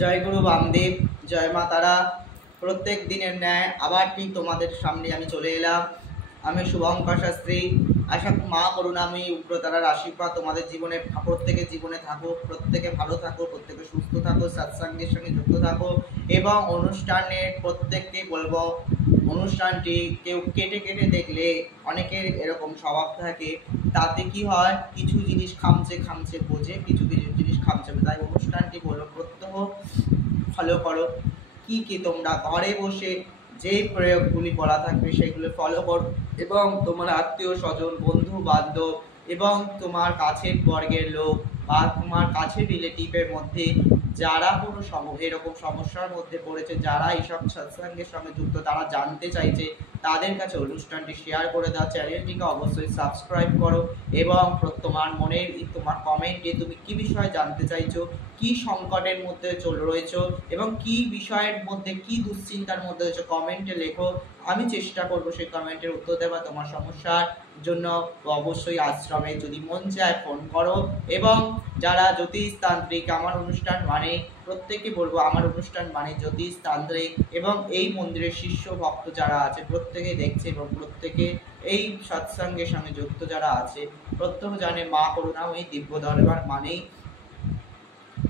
জয় গুরু বামদেব, জয় মা তারা। প্রত্যেক দিনের ন্যায় আবার ঠিক তোমাদের সামনে আমি চলে এলাম। আমি শুভঙ্কর শাস্ত্রী। আশা মা করুণাময়ী উগ্রতারার আশীর্বাদ তোমাদের জীবনে, প্রত্যেকের জীবনে থাকুক। প্রত্যেকে ভালো থাকো, প্রত্যেকে সুস্থ থাকো, সৎসঙ্গের সঙ্গে যুক্ত থাকো। এবং অনুষ্ঠানের প্রত্যেককে বলবো, অনুষ্ঠানটি কেউ কেটে কেটে দেখলে অনেকের এরকম স্বভাব থাকে, তাতে কি হয়, কিছু জিনিস খামচে খামচে বোঝে, কিছু কিছু জিনিস খামচে বোঝে। তাই অনুষ্ঠানটি বলবো প্রত্যহ ফলো করো। কি তোমরা ঘরে বসে যে প্রয়োগগুলি বলা থাকবে সেগুলো ফলো করো, এবং তোমার আত্মীয় স্বজন, বন্ধু বান্ধব এবং তোমার কাছের বর্গের লোক বা তোমার কাছের রিলেটিভের মধ্যে যারা কোনো এরকম সমস্যার মধ্যে পড়েছে, যারা এইসব সৎসঙ্গের সঙ্গে যুক্ত, তারা জানতে চাইছে, তাদের কাছে অনুষ্ঠানটি শেয়ার করে দাও। চ্যানেলটিকে অবশ্যই সাবস্ক্রাইব করো এবং তোমার মনের তোমার কমেন্টে তুমি কি বিষয় জানতে চাইছো, কি সংকটের মধ্যে রয়েছো এবং কি বিষয়ের মধ্যে, কি দুশ্চিন্তার মধ্যে রয়েছে, কমেন্টে লেখো। আমি চেষ্টা করবো সেই কমেন্টের উত্তর দেওয়া। তোমার সমস্যার জন্য অবশ্যই আশ্রমে যদি মন চায় ফোন করো। এবং যারা জ্যোতিষতান্ত্রিক, আমার অনুষ্ঠান মানে, প্রত্যেকে বলবো আমার অনুষ্ঠান মানে জ্যোতিষতান্ত্রিক, এবং এই মন্দিরের শিষ্য ভক্ত যারা আছে প্রত্যেকে দেখছে এবং প্রত্যেকে এই সৎসঙ্গের সঙ্গে যুক্ত যারা আছে, প্রত্যেক জানে মা করুণাময়ী দিব্য দরবার মানেই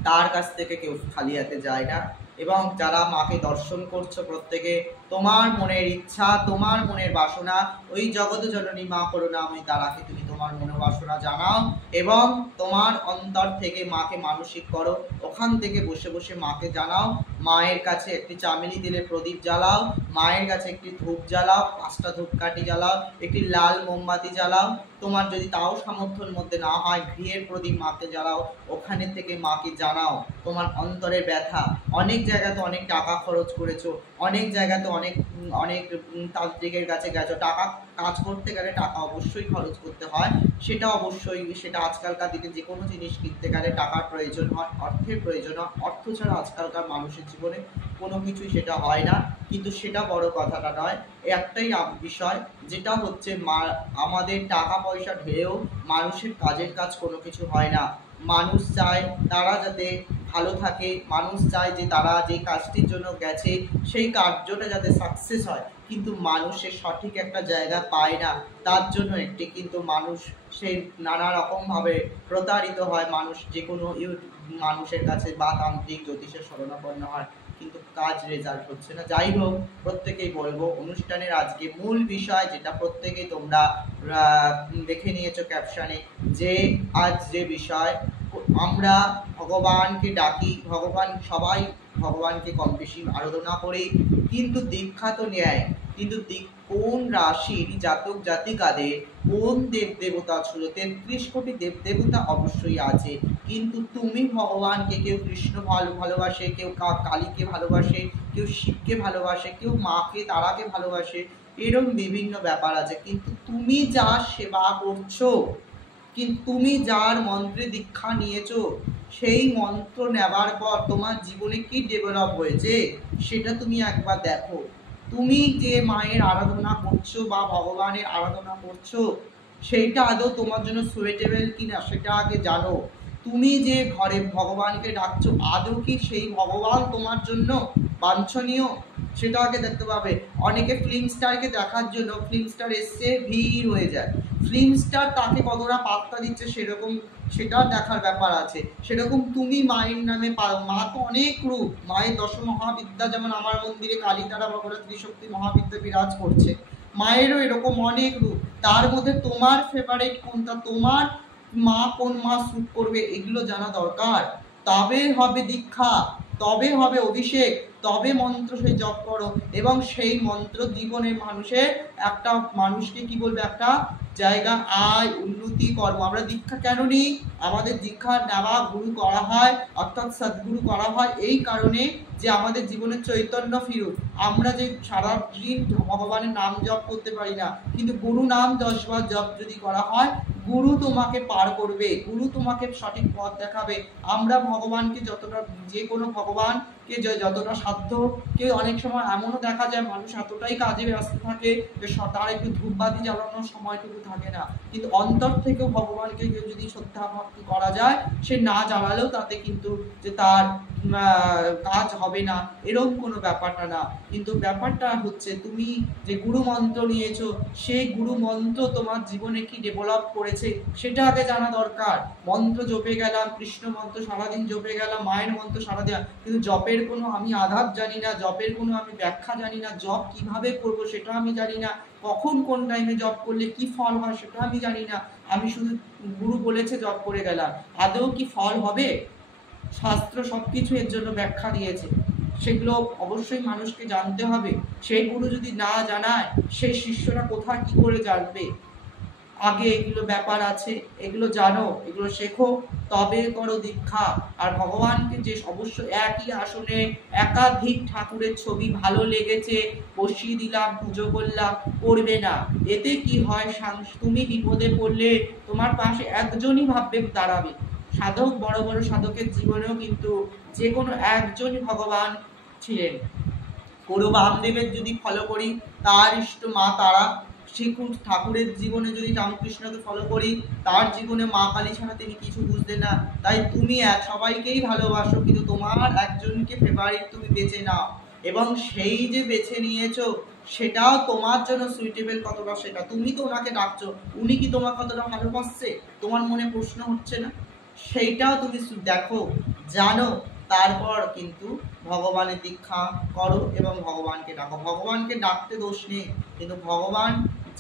তার কাছ থেকে কেউ খালি হাতে যায় না। এবং যারা মাকে দর্শন করছো, প্রত্যেকে তোমার মনের ইচ্ছা, তোমার মনের বাসনা ওই জগৎ জননী মা করুণাময়ী তারাকে তুমি তোমার মনোবাসনা জানাও এবং তোমার অন্তর থেকে মাকে মানসিক করো। ওখান থেকে বসে বসে মাকে জানাও। মায়ের কাছে একটি চামেলি দিলে প্রদীপ জ্বালাও, মায়ের কাছে একটি ধূপ জ্বালাও, 5টা ধূপকাঠি জ্বালাও, একটি লাল মোমবাতি জ্বালাও। তোমার যদি তাও সামর্থ্যের মধ্যে না হয়, ঘিয়ের প্রদীপ মাকে জ্বালাও। ওখানে থেকে মাকে জানাও তোমার অন্তরের ব্যথা। অনেক জায়গাতে অনেক টাকা খরচ করেছো, অনেক জায়গাতে অনেক অনেক তান্ত্রিকের কাছে গেছো। টাকা কাজ করতে গেলে টাকা অবশ্যই খরচ করতে হয়, সেটা অবশ্যই, সেটা আজকালকার দিনে যে কোনো জিনিস কিনতে গেলে টাকার প্রয়োজন হয়, অর্থের প্রয়োজন হয়। অর্থ ছাড়া আজকালকার মানুষের জীবনে কোনো কিছুই সেটা হয় না। কিন্তু সেটা বড় কথাটা নয়, একটাই বিষয়, যেটা হচ্ছে আমাদের টাকা পয়সা ঢেলেও মানুষের কাজের কাজ কোনো কিছু হয় না। মানুষ চায় তারা যাতে ভালো থাকে, মানুষ চায় যে তারা যে কাজটির জন্য গেছে সেই কার্যটা যাতে সাকসেস হয়, কিন্তু মানুষের সঠিক একটা জায়গা পায় না। তার জন্য একটি কিন্তু মানুষ সেই নানা রকমভাবে প্রতারিত হয়। মানুষ যে কোনো মানুষের কাছে বা তান্ত্রিক জ্যোতিষের শরণাপন্ন হয়, কিন্তু কাজ রেজাল্ট হচ্ছে না। যাই হোক, প্রত্যেকেই বলবো অনুষ্ঠানের আজকে মূল বিষয়, যেটা প্রত্যেকেই তোমরা দেখে নিয়েছো ক্যাপশনে, যে আজ যে বিষয় আমরা ভগবানকে ডাকি, ভগবান সবাই ভগবানকে কম বেশি আরাধনা করি, কিন্তু দীক্ষা তো নেয়, কিন্তু কোন রাশির জাতক জাতিকাদের কোন দেব দেবতা ছিল, 33 কোটি দেব দেবতা অবশ্যই আছে, কিন্তু তুমি ভগবানকে, কেউ কৃষ্ণ ভালোবাসে, কেউ কালীকে ভালোবাসে, কেউ শিবকে ভালোবাসে, কেউ মাকে তারাকে ভালোবাসে, এরকম বিভিন্ন ব্যাপার আছে। কিন্তু তুমি যার সেবা করছো, কিন্তু তুমি যার মন্ত্রে দীক্ষা নিয়েছো, সেই মন্ত্র নেবার পর তোমার জীবনে কি ডেভেলপ হয়েছে সেটা তুমি একবার দেখো। তুমি যে মায়ের আরাধনা করছো বা ভগবানের আরাধনা করছো, সেইটা আদৌ তোমার জন্য সুইটেবল কিনা সেটা আগে জানো। তুমি যে ঘরে ভগবানকে ডাকছো, আদৌ কি সেই ভগবান তোমার জন্য বাঞ্ছনীয়, সেটা আগে দেখতে পাবে। অনেকে ফিল্ম স্টারকে দেখার জন্য, ফিল্ম স্টার এসছে ভিড় হয়ে যায়, ফিল্ম স্টার তাকে কতটা পাত্তা দিচ্ছে সেরকম, সেটা দেখার ব্যাপার আছে। সেরকম তুমি মায়ের নামে, মা তো অনেক রূপ, মায়ের দশমহাবিদ্যা, যেমন আমার মন্দিরে কালী তারা ভগবতী ত্রিশক্তি মহাবিদ্যা বিরাজ করছে, মায়েরও এরকম অনেক রূপ। তার মধ্যে তোমার ফেভারিট কোনটা, তোমার মা কোন মা স্যুট করবে, এগুলো জানা দরকার। তবে হবে দীক্ষা, তবে হবে অভিষেক, তবে মন্ত্র সেই জপ করো, এবং সেই মন্ত্র জীবনে মানুষের একটা, মানুষকে কি বলবে, একটা জায়গা আয় উন্নতি কর্ম। আমরা দীক্ষা কেন নিই? আমাদের দীক্ষা নেওয়া, গুরু করা হয়, অর্থাৎ সদ্গুরু করা হয় এই কারণে যে আমাদের জীবনে চৈতন্য ফিরুক। আমরা যে সারাদিন ভগবানের নাম জপ করতে পারি না, কিন্তু গুরু নাম 10 বার জপ যদি করা হয়, গুরু তোমাকে পার করবে, গুরু তোমাকে সঠিক পথ দেখাবে। আমরা ভগবানকে যতটা, যে কোনো ভগবানকে যতটা সাধ্য, কেউ অনেক সময় এমনও দেখা যায় মানুষ এতটাই কাজে ব্যস্ত থাকে যে তার একটু ধূপবাতি জ্বালানোর সময়টুকু থাকে না। কিন্তু অন্তর থেকেও ভগবানকে যদি শ্রদ্ধা ভক্তি করা যায়, সে না জ্বালালেও তাতে কিন্তু যে তার কাজ হবে না, এরকম কোনো ব্যাপারটা না। কিন্তু ব্যাপারটা হচ্ছে তুমি যে গুরু মন্ত্র নিয়েছো, সেই গুরু মন্ত্র তোমার জীবনে কি ডেভেলপ করেছে সেটা আগে জানা দরকার। মন্ত্র জপে গেলাম, কৃষ্ণ মন্ত্র সারাদিন জপে গেলাম, মায়ের মন্ত্র সারাদিন, কিন্তু জপের কোনো আমি আধার জানি না, জপের কোনো আমি ব্যাখ্যা জানি না, জপ কিভাবে করব সেটা আমি জানি না, কখন কোন টাইমে জপ করলে কি ফল হয় সেটা আমি জানি না। আমি শুধু গুরু বলেছে জপ করে গেলাম, আদৌ কি ফল হবে? শাস্ত্র সবকিছু এর জন্য ব্যাখ্যা দিয়েছে, সেগুলো অবশ্যই মানুষকে জানতে হবে। সেই গুরু যদি না জানায়, সেই শিষ্যরা কোথায় কি করে জানবে? আগে এগুলো ব্যাপার আছে, এগুলো জানো, এগুলো শেখো, তবে করো দীক্ষা। আর ভগবানকে যে অবশ্য একই আসনে একাধিক ঠাকুরের ছবি ভালো লেগেছে বসিয়ে দিলাম, পুজো করলাম, করবে না। এতে কি হয়, তুমি বিপদে পড়লে তোমার পাশে একজনই ভাববে দাঁড়াবে। সাধক, বড় বড় সাধকের জীবনেও কিন্তু যে কোনো একজনই ভগবান ছিলেন। গুরু বামদেবের যদি ফলো করি, তার ইষ্ট মা তারা। শ্রীকুট ঠাকুরের জীবনে যদি রামকৃষ্ণকে ফলো করি, তার জীবনে মা কালী ছাড়া তিনি কিছু বুঝতেন না। তাই তুমি সবাইকেই ভালোবাসো, কিন্তু তোমার একজনকে ফেভারিট তুমি বেছে নাও, এবং সেই যে বেছে নিয়েছো সেটাও তোমার জন্য সুইটেবল কতটা সেটা তুমি তো ওনাকে ডাকছো, উনি কি তোমার কতটা ভালোবাসছে তোমার মনে প্রশ্ন হচ্ছে না? সেইটাও তুমি দেখো, জানো, তারপর কিন্তু ভগবানের দীক্ষা করো এবং ভগবানকে ডাকো। ভগবানকে ডাকতে দোষ নেই, কিন্তু ভগবান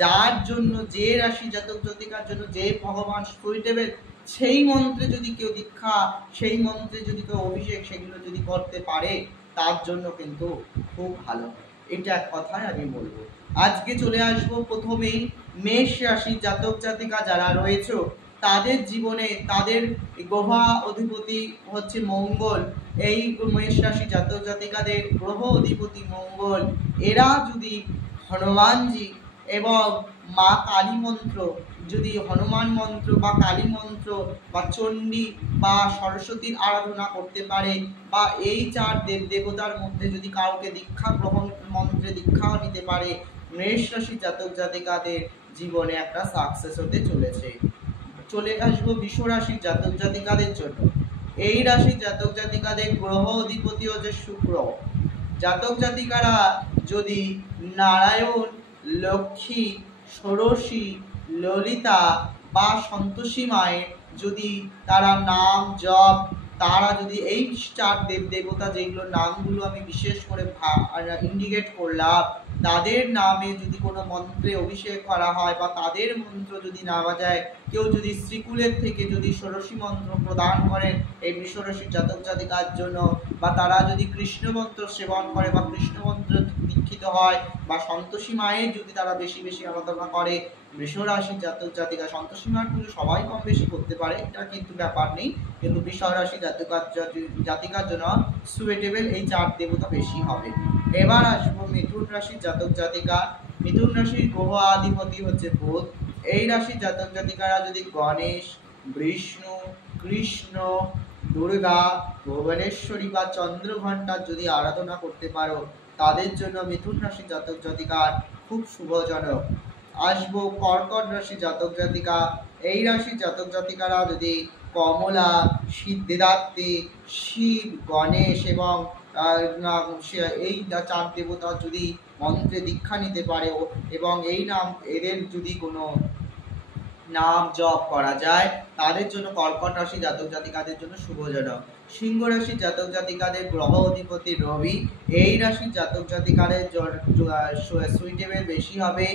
যার জন্য, যে রাশি জাতক জাতিকার জন্য যে ভগবান সুইটেবল, সেই মন্ত্রে যদি কেউ দীক্ষা, সেই মন্ত্রে যদি কেউ অভিষেক, সেগুলো যদি করতে পারে, তার জন্য কিন্তু খুব ভালো। এটা এক কথায় আমি বলবো। আজকে চলে আসবো প্রথমেই মেষ রাশির জাতক জাতিকা যারা রয়েছে, তাদের জীবনে তাদের গ্রহ অধিপতি হচ্ছে মঙ্গল। এই মেষ রাশি জাতক জাতিকাদের গ্রহ অধিপতি মঙ্গল, এরা যদি হনুমানজি এবং মা কালী মন্ত্র, যদি হনুমান মন্ত্র বা কালী মন্ত্র বা চণ্ডী বা সরস্বতীর আরাধনা করতে পারে, বা এই চার দেব দেবতার মধ্যে যদি কাউকে দীক্ষা গ্রহণ, মন্ত্রে দীক্ষাও নিতে পারে, মেষ রাশি জাতক জাতিকাদের জীবনে একটা সাকসেস হতে চলেছে। চলে আসবো বৃষ রাশির জাতক জাতিকাদের জন্য। এই রাশির জাতক জাতিকাদের গ্রহ অধিপতি হচ্ছে শুক্র। জাতক জাতিকারা যদি নারায়ণ, লক্ষ্মী, ষোড়শী, ললিতা বা সন্তোষী মায়ের যদি তারা নাম জপ, তারা যদি এই চার দেব দেবতা যেগুলো নামগুলো আমি বিশেষ করে ইন্ডিকেট করলাম, তাদের নামে যদি কোনো মন্ত্রে অভিষেক করা হয় বা তাদের মন্ত্র যদি নেওয়া যায়, কেউ যদি শ্রীকুলের থেকে যদি ষোড়শী মন্ত্র প্রদান করেন এই বৃষরাশির জাতক জাতিকার জন্য, বা তারা যদি কৃষ্ণ মন্ত্র সেবন করে বা কৃষ্ণ মন্ত্র দীক্ষিত হয়, বা সন্তোষী মায়ের যদি তারা বেশি বেশি আরাধনা করে, বৃষরাশির জাতক জাতিকা, সন্তোষী মায়ের পুজো সবাই কম বেশি করতে পারে, এটা কিন্তু ব্যাপার নেই, কিন্তু বৃষরাশি জাতিকার জন্য সুইটেবল এই চার দেবতা বেশি হবে। এবার আসবো মিথুন রাশির জাতক জাতিকা। মিথুন রাশির গ্রহ আধিপতি হচ্ছে বুধ। এই রাশির জাতক জাতিকারা যদি গণেশ, বিষ্ণু, কৃষ্ণ, দুর্গা, ভুবনেশ্বরী বা চন্দ্রঘণ্টার যদি আরাধনা করতে পারো, তাদের জন্য মিথুন রাশির জাতক জাতিকার খুব শুভজনক। আসবো কর্কট রাশি জাতক জাতিকা। এই রাশির জাতক জাতিকারা যদি কমলা, সিদ্ধিদাত্রী, শিব, গণেশ এবং এই চার দেবতা যদি মন্ত্রে দীক্ষা নিতে পারে এবং এই নাম এদের যদি কোনো নাম জপ করা যায়, তাদের জন্য কর্কট রাশি জাতক জাতিকাদের জন্য শুভজনক। সিংহ রাশির জাতক জাতিকাদের গ্রহ অধিপতি রবি। এই রাশির জাতক জাতিকাদের সুইটেবল বেশি হবে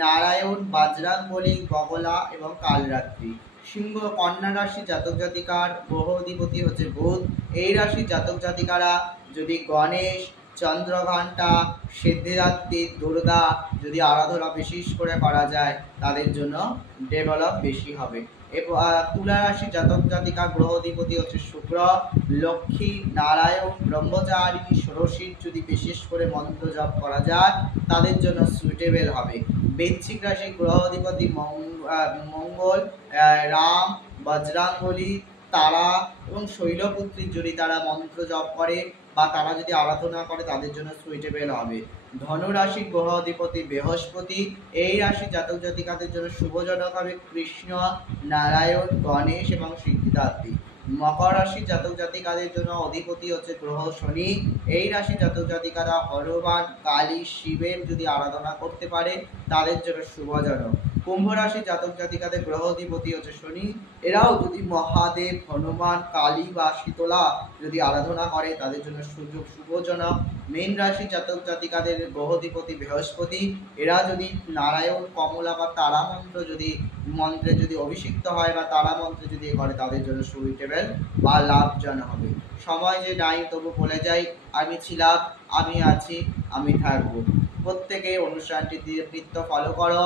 নারায়ণ, বজরংবলী, বগলা এবং কালরাত্রি। সিংহ কন্যা রাশি জাতক জাতিকার গ্রহ অধিপতি হচ্ছে বুধ। এই রাশির জাতক জাতিকারা যদি গণেশ, চন্দ্রঘণ্টা, সিদ্ধিদাত্রী, দুর্গা যদি আরাধনা বিশেষ করে করা যায়, তাদের জন্য ডেভেলপ বেশি হবে। তুলা রাশি জাতক জাতিকা গ্রহ অধিপতি হচ্ছে শুক্র। লক্ষ্মী, নারায়ণ, ব্রহ্মচারিণী, ষোড়শীর যদি বিশেষ করে মন্ত্র জপ করা যায়, তাদের জন্য সুইটেবল হবে। বৃশ্চিক রাশি গ্রহ অধিপতি মঙ্গল, রাম, বজরংবলী, তারা এবং শৈলপুত্রীর যদি তারা মন্ত্র জপ করে বা তারা যদি আরাধনা করে, তাদের জন্য সুইটেবল হবে। ধনু রাশির গ্রহ অধিপতি বৃহস্পতি। এই রাশি জাতক জাতিকাদের জন্য শুভজনক হবে কৃষ্ণ, নারায়ণ, গণেশ এবং সিদ্ধিদাত্রী। মকর রাশি জাতক জাতিকাদের জন্য অধিপতি হচ্ছে গ্রহ শনি। এই রাশি জাতক জাতিকারা হনুমান, কালী, শিবের যদি আরাধনা করতে পারে তাদের জন্য শুভজনক। কুম্ভ রাশি জাতক জাতিকাদের গ্রহ অধিপতি হচ্ছে শনি। এরাও যদি মহাদেব, হনুমান, কালী বা শীতলা যদি আরাধনা করে তাদের জন্য শুভজনক। মীন রাশি জাতক জাতিকাদের গ্রহাধিপতি বৃহস্পতি। এরা যদি নারায়ণ, কমলা বা তারা মন্ত্রে যদি অভিষিক্ত হয় বা তারা মন্ত্রে যদি করে তাদের জন্য সুইটেবল বা লাভজনক হবে। সময় যে নাই তবু বলে যাই, আমি ছিলাম, আমি আছি, আমি থাকবো। প্রত্যেকে অনুষ্ঠানটি দিয়ে বৃত্ত ফলো করো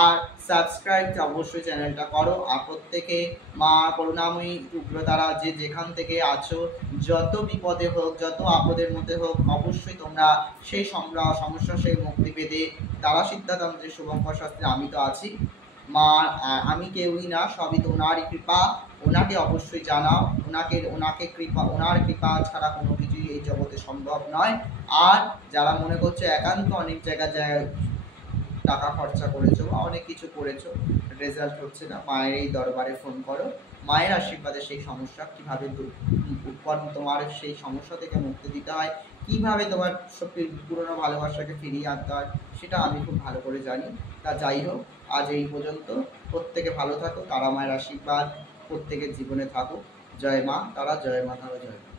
আর সাবস্ক্রাইব অবশ্যই চ্যানেলটা করো। আর প্রত্যেকে মা করুণাময়ী উগ্রতারা যে যেখান থেকে আছো, যত বিপদে হোক, যত আপদের মধ্যে হোক, অবশ্যই তোমরা সেই সমস্যা সেই মুক্তি পেতে তারা সিদ্ধাতন্ত্রের শুভঙ্কর শাস্ত্রে আমি তো আছি মা, আমি কেউই না, সবই তো ওনারই কৃপা। ওনাকে অবশ্যই জানাও, ওনার কৃপা ছাড়া কোনো কিছুই এই জগতে সম্ভব নয়। আর যারা মনে করছে একান্ত অনেক জায়গায় টাকা খরচা করেছো বা অনেক কিছু করেছো, রেজাল্ট হচ্ছে না, মায়ের এই দরবারে ফোন করো। মায়ের আশীর্বাদে সেই সমস্যা কিভাবে তোমার সেই সমস্যা থেকে মুক্তি দিতে হয়, কিভাবে তোমার পুরনো ভালোবাসাকে ফিরিয়ে আনতে হয়, সেটা আমি খুব ভালো করে জানি। তা যাই হোক, আজ এই পর্যন্ত। প্রত্যেকে ভালো থাকো, তারা মায়ের আশীর্বাদ প্রত্যেকের জীবনে থাকুক। জয় মা তারা, জয় মা তারা, জয় মা।